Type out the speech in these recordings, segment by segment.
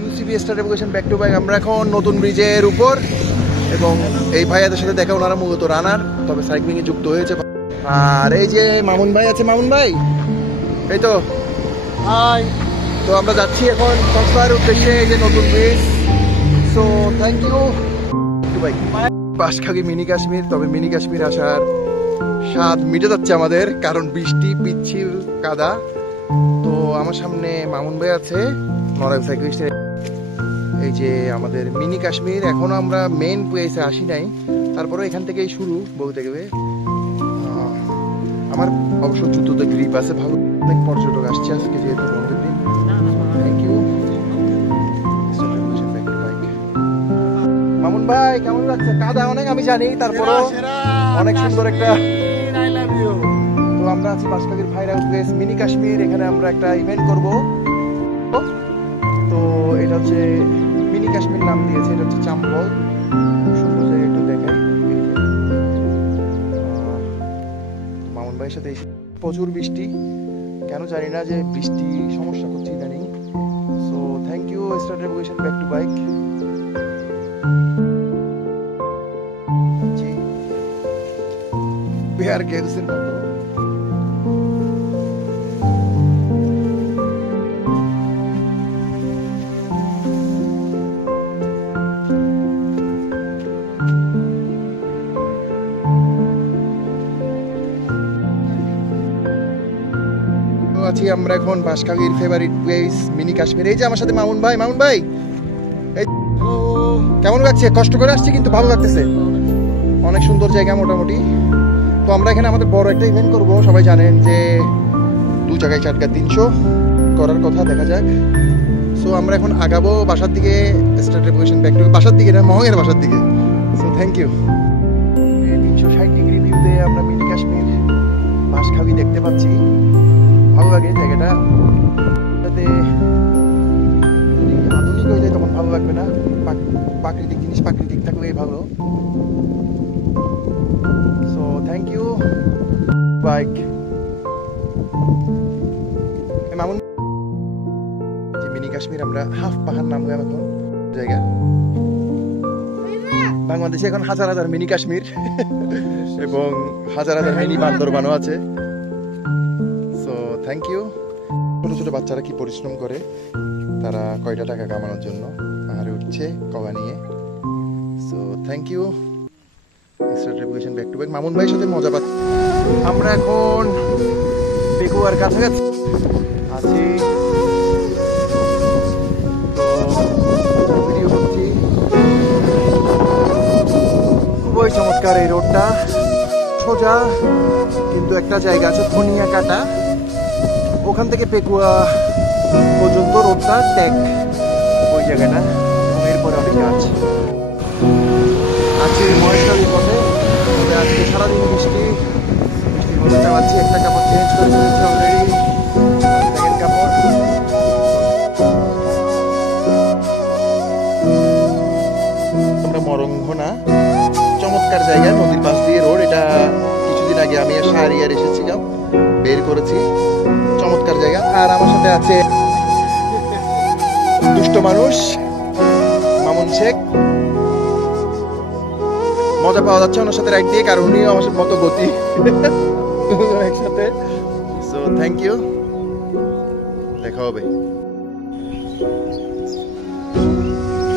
UCB star revocation back to back. আমরা এখন নতুন ব্রিজের উপর এবং এই ভাইয়াদের সাথে দেখা, ওনারা মূলত রানার, তবে সাইক্লিংয়ে যুক্ত হয়েছে। আর এই যে মামুন ভাই আছে, মামুন ভাই এই তো হাই। তো আমরা যাচ্ছি এখন কক্সবাজারের উদ্দেশ্যে, এই যে নতুন bridge. So thank you to ভাই। বাঁশখালী মিনি কাশ্মীর, তবে মিনি কাশ্মীর আসার স্বাদ মিটে যাচ্ছে আমাদের, কারণ বৃষ্টি, পিচ্ছিল, কাদা। তো আমার সামনে মামুন ভাই আছে, নরাইল সাইক্লিস্টের। এই যে আমাদের মিনি কাশ্মীর। এখনো আমরা মেইন প্লেসে আসি নাই, তারপরে এখান থেকেই শুরু বলতে গেলে। আমার অবশ্য জুতোতে গ্রিপ আছে ভালো, অনেক পর্যটক আসছে আজকে যেহেতু বন্ধের দিন। থ্যাংক ইউ মামুন ভাই। কেমন লাগছে? কাদা অনেক আমি জানি, তারপরে অনেক সুন্দর একটা। তো আমরা আছি বাঁশখালীর ভাইরাল প্লেস মিনি কাশ্মীর। এখানে আমরা একটা ইভেন্ট করব। তো এটা হচ্ছে মিনি কাশ্মীর নাম দিয়েছে, এটা হচ্ছে চাম্বল। সুন্দর জায়গা, একটু দেখাই। মামুন ভাইয়ের সাথে প্রচুর বৃষ্টি, কেন জানি না, যে বৃষ্টি সমস্যা করছে ইদানিং। So thank you star revocation back to bike. বিহার গেমসের মতো আছি আমরা এখন বাঁশখালীর ফেভারিট প্লেস মিনি কাশ্মীর। এই যে আমার সাথে মামুন ভাই। মামুন ভাই কেমন লাগছে? কষ্ট করে আসছি কিন্তু ভালো লাগতেছে, অনেক সুন্দর জায়গা মোটামুটি। তো আমরা এখানে আমাদের বড় একটা ইভেন্ট করব, সবাই জানেন যে 2 জায়গায় 4 300 করার কথা, দেখা যাক। সো আমরা এখন আগাবো বাসার দিকে, স্টার রেভোকেশন ব্যাক টু বাসার দিকে, না মহঙ্গের বাসার দিকে। So thank you. 360 degree view দিয়ে আমরা মিনি কাশ্মীর বাঁশখালী দেখতে পাচ্ছি। ভালো লাগে জায়গাটা, যাতে যদি আধুনিক হয়ে যায় তখন ভালো লাগবে না। প্রাকৃতিক জিনিস প্রাকৃতিক থাকলেই ভালো। So thank you bike. Mamun যে মিনি কাশ্মীর, আমরা হাফ পাহাড় নামলাম এখন জায়গা। বাংলাদেশে এখন হাজার হাজার মিনি কাশ্মীর এবং হাজার হাজার মিনি বান্দরবানও আছে। So thank you. ছোট ছোট বাচ্চারা কি পরিশ্রম করে, তারা কয়টা টাকা কামানোর জন্য পাহাড়ে উঠছে কলা নিয়ে। So thank you star revocation back to back. Mamun ভাইয়ের সাথে মজা পাচ্ছি। আমরা এখন পেকুয়ার কাছাকাছি আছি, তো ভিডিও করছি। খুবই চমৎকার এই রোডটা, সোজা, কিন্তু একটা জায়গা আছে ধনিয়া কাটা, ওখান থেকে পেকুয়া পর্যন্ত রোডটা ট্যাগ, ওই জায়গাটা। এরপরে অনেক গাছ আছে মহেশখালীর পথে। তবে আজকে সারাদিন বৃষ্টির মধ্যে চালাচ্ছি। একটা কাপড় চেঞ্জ করে ফেলেছি অলরেডি, সেকেন্ড কাপড়। আমরা মরংঘোনা, চমৎকার জায়গা, নদীর পাশ দিয়ে রোড। এটা কিছুদিন আগে আমি শাহরিয়ার এসেছিলাম, বের করেছি, চমৎকার জায়গা। আর আমার সাথে আছে দুষ্ট মানুষ মামুন শেখ। মজা পাওয়া যাচ্ছে ওনার সাথে রাইড দিয়ে, কারণ উনিও আমার মতো গতি একসাথে। সো থ্যাংক ইউ, দেখা হবে।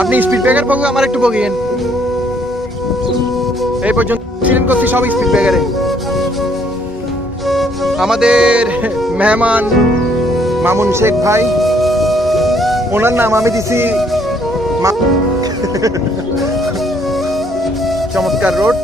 আপনি স্পিড ব্রেকার পাবো, আমার একটু বগিয়েন। এই পর্যন্ত ছিলেন করছি সব স্পিড ব্রেকারে। আমাদের মেহমান মামুন শেখ ভাই, ওনার নাম আমি দিছি। চমৎকার রোড,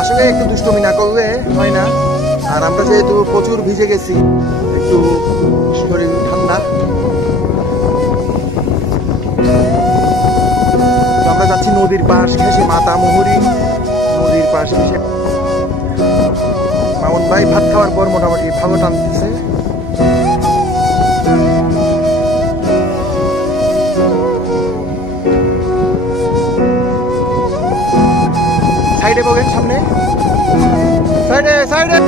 আসলে একটু দুষ্টমি না করলে হয় না। আর আমরা যেহেতু প্রচুর ভিজে গেছি, একটু শরীর ঠান্ডা। আমরা যাচ্ছি নদীর পাশ ঘেঁষে, মাতামুহুরী নদীর পাশ ঘেঁষে। মামুন ভাই ভাত খাওয়ার পর মোটামুটি ভালো টানতেছে। সাইডে বগেন, সামনে সাইডে সাইডে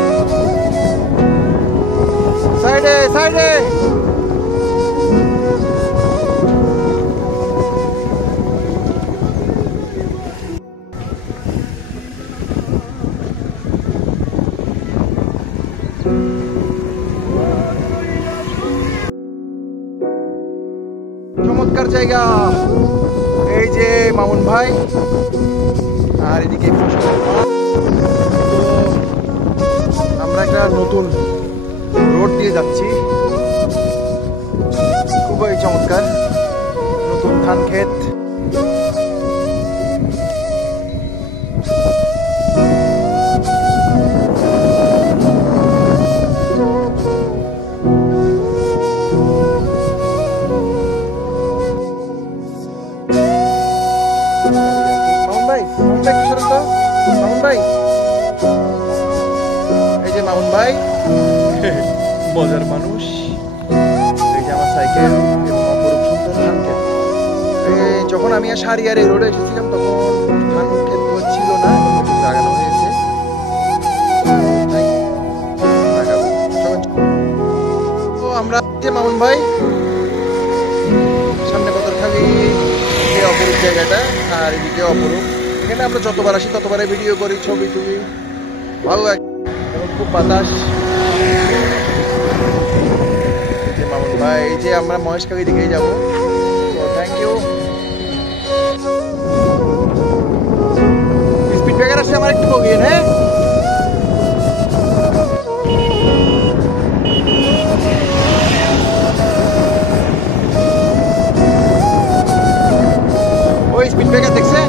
সাইডে সাইডে চমৎকার জায়গা। এই যে মামুন ভাই, আর এদিকে ফসলের মাঠ। তো আমরা একটা নতুন রোড দিয়ে যাচ্ছি, খুবই চমৎকার নতুন ধান ক্ষেত। মামুন ভাই, মামুন ভাই কি তো মামুন ভাই, এই যে মামুন ভাই মজার মানুষ। এই যে আমার সাইকেল এবং অপরূপ সুন্দর ধান ক্ষেত। যখন আমি সারিয়ার এই রোডে এসেছিলাম তখন ধান ক্ষেতগুলো ছিল না, লাগানো হয়েছে। তো আমরা যে মামুন ভাই সামনে পথরখালি, এই অপরূপ জায়গাটা, আর এদিকে অপরূপ। এখানে আমরা যতবার আসি ততবারে ভিডিও করি, ছবি টবি ভালো লাগে এবং খুব বাতাস। এই যে মামুন ভাই, এই যে আমরা মহেশখালীর দিকেই যাবো। তো থ্যাংক ইউ। স্পিড ব্রেকার আসছে আমার একটু বগিয়ে, হ্যাঁ। ওই স্পিড ব্রেকার দেখছেন?